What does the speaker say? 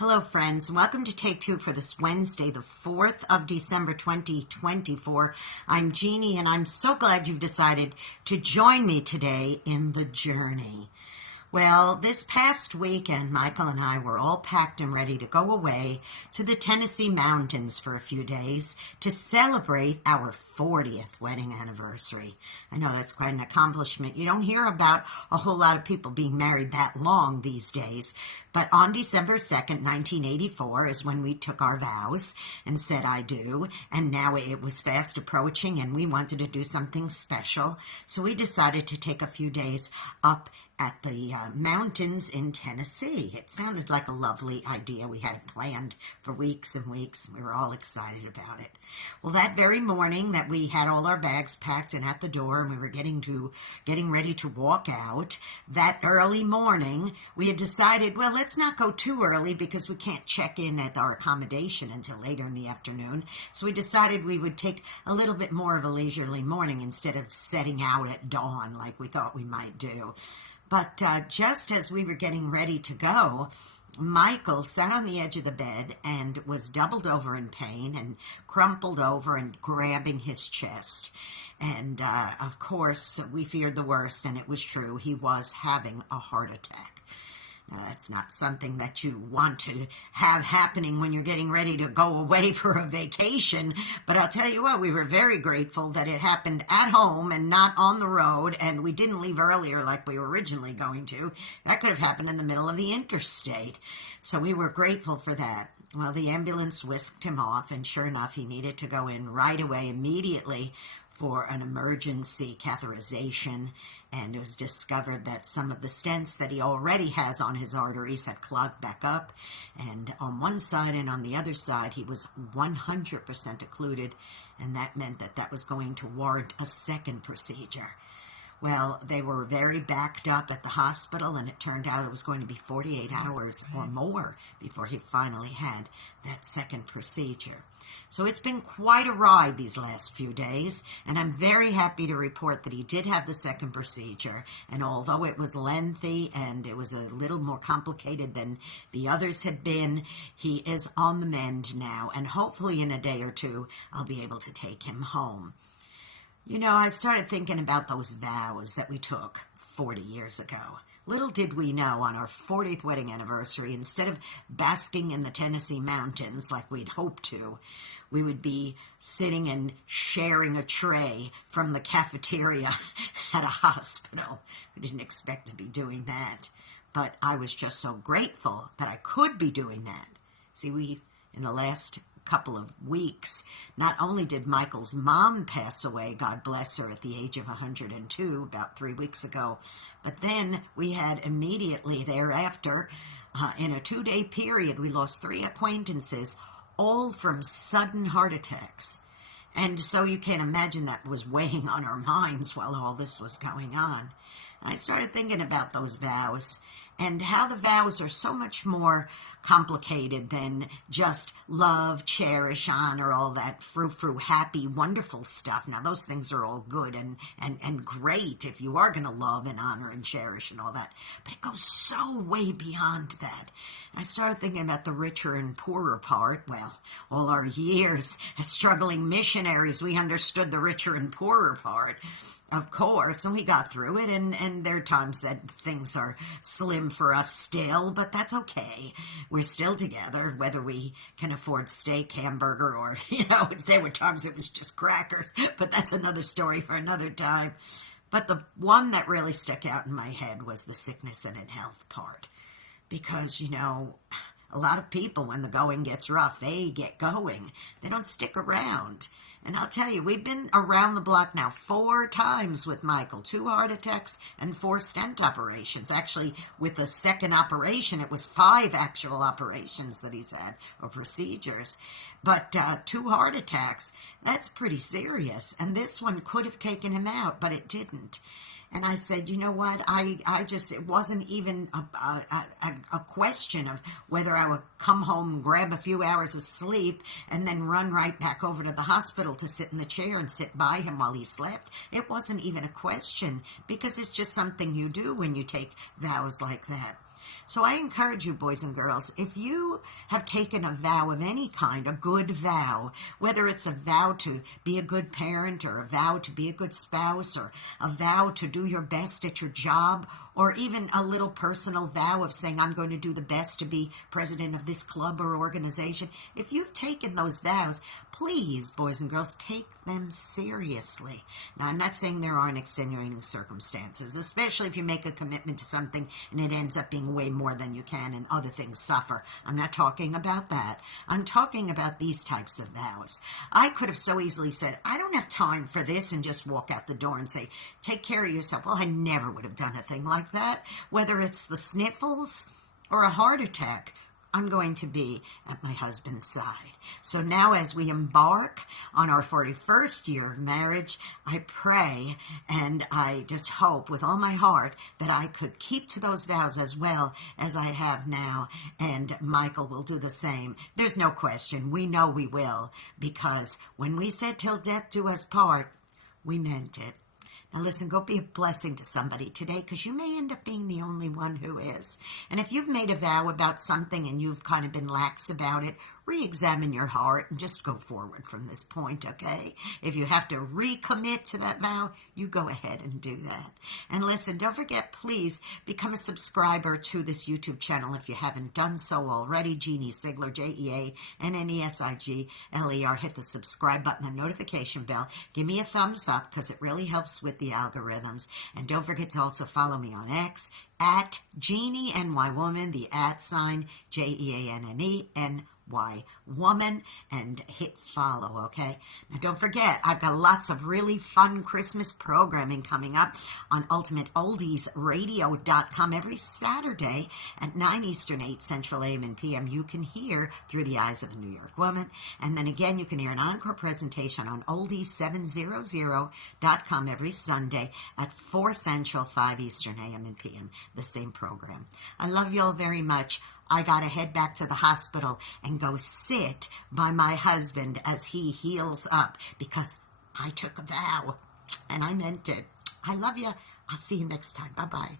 Hello, friends. Welcome to Take Two for this Wednesday, the 4th of December, 2024. I'm Jeannie, and I'm so glad you've decided to join me today in the journey. Well, this past weekend, Michael and I were all packed and ready to go away to the Tennessee mountains for a few days to celebrate our 40th wedding anniversary. I know that's quite an accomplishment. You don't hear about a whole lot of people being married that long these days, but on December 2nd, 1984 is when we took our vows and said I do, and now it was fast approaching and we wanted to do something special, so we decided to take a few days up at the mountains in Tennessee. It sounded like a lovely idea. We had it planned for weeks and weeks. We were all excited about it. Well, that very morning that we had all our bags packed and at the door and we were getting ready to walk out, that early morning we had decided, well, let's not go too early because we can't check in at our accommodation until later in the afternoon. So we decided we would take a little bit more of a leisurely morning instead of setting out at dawn like we thought we might do. But just as we were getting ready to go, Michael sat on the edge of the bed and was doubled over in pain and crumpled over and grabbing his chest. And, of course, we feared the worst, and it was true. He was having a heart attack. Now, that's not something that you want to have happening when you're getting ready to go away for a vacation. But I'll tell you what, we were very grateful that it happened at home and not on the road, and we didn't leave earlier like we were originally going to. That could have happened in the middle of the interstate. So we were grateful for that. Well, the ambulance whisked him off, and sure enough, he needed to go in right away, immediately, for an emergency catheterization, and it was discovered that some of the stents that he already has on his arteries had clogged back up, and on one side and on the other side he was 100% occluded, and that meant that that was going to warrant a second procedure. Well, they were very backed up at the hospital, and it turned out it was going to be 48 hours or more before he finally had that second procedure. So it's been quite a ride these last few days, and I'm very happy to report that he did have the second procedure, and although it was lengthy and it was a little more complicated than the others had been, he is on the mend now, and hopefully in a day or two I'll be able to take him home. You know, I started thinking about those vows that we took 40 years ago. Little did we know on our 40th wedding anniversary, instead of basking in the Tennessee mountains like we'd hoped to, we would be sitting and sharing a tray from the cafeteria at a hospital. We didn't expect to be doing that, but I was just so grateful that I could be doing that. See, in the last couple of weeks, not only did Michael's mom pass away, God bless her, at the age of 102, about 3 weeks ago, but then we had immediately thereafter, in a 2-day period, we lost 3 acquaintances, all from sudden heart attacks. And so you can imagine that was weighing on our minds while all this was going on. I started thinking about those vows and how the vows are so much more complicated than just love, cherish, honor, all that frou-frou, happy, wonderful stuff. Now, those things are all good and great if you are going to love and honor and cherish and all that. But it goes so way beyond that. I started thinking about the richer and poorer part. Well, all our years as struggling missionaries, we understood the richer and poorer part, of course, and we got through it, and there are times that things are slim for us still, but that's okay. We're still together, whether we can afford steak, hamburger, or, there were times it was just crackers, but that's another story for another time. But the one that really stuck out in my head was the sickness and in health part, because, a lot of people, when the going gets rough, they get going. They don't stick around. And I'll tell you, we've been around the block now 4 times with Michael, 2 heart attacks and 4 stent operations. Actually, with the second operation, it was 5 actual operations that he's had, or procedures. But 2 heart attacks, that's pretty serious. And this one could have taken him out, but it didn't. And I said, you know what, it wasn't even a question of whether I would come home, grab a few hours of sleep, and then run right back over to the hospital to sit in the chair and sit by him while he slept. It wasn't even a question, because it's just something you do when you take vows like that. So I encourage you, boys and girls, if you have taken a vow of any kind, a good vow, whether it's a vow to be a good parent or a vow to be a good spouse or a vow to do your best at your job, or even a little personal vow of saying, I'm going to do the best to be president of this club or organization. If you've taken those vows, please, boys and girls, take them seriously. Now, I'm not saying there aren't extenuating circumstances, especially if you make a commitment to something and it ends up being way more than you can and other things suffer. I'm not talking about that. I'm talking about these types of vows. I could have so easily said, I don't have time for this, and just walk out the door and say, take care of yourself. Well, I never would have done a thing like that. Whether it's the sniffles or a heart attack, I'm going to be at my husband's side. So now, as we embark on our 41st year of marriage, I pray and I just hope with all my heart that I could keep to those vows as well as I have now, and Michael will do the same. There's no question. We know we will, because when we said till death do us part, we meant it. Now listen, go be a blessing to somebody today, because you may end up being the only one who is. And if you've made a vow about something and you've kind of been lax about it, re-examine your heart and just go forward from this point, okay? If you have to recommit to that vow, you go ahead and do that. And listen, don't forget, please become a subscriber to this YouTube channel if you haven't done so already. Jeanne Sigler, Jeanne Sigler. Hit the subscribe button and notification bell. Give me a thumbs up, because it really helps with the algorithms. And don't forget to also follow me on X at Jeanne NY Woman, the @ JEANNENY woman, and hit follow, okay? Now don't forget, I've got lots of really fun Christmas programming coming up on ultimateoldiesradio.com every Saturday at 9 Eastern, 8 Central AM and PM. You can hear Through the Eyes of a New York Woman. And then again, you can hear an encore presentation on oldies700.com every Sunday at 4 Central, 5 Eastern AM and PM, the same program. I love you all very much. I got to head back to the hospital and go sit by my husband as he heals up, because I took a vow and I meant it. I love you. I'll see you next time. Bye-bye.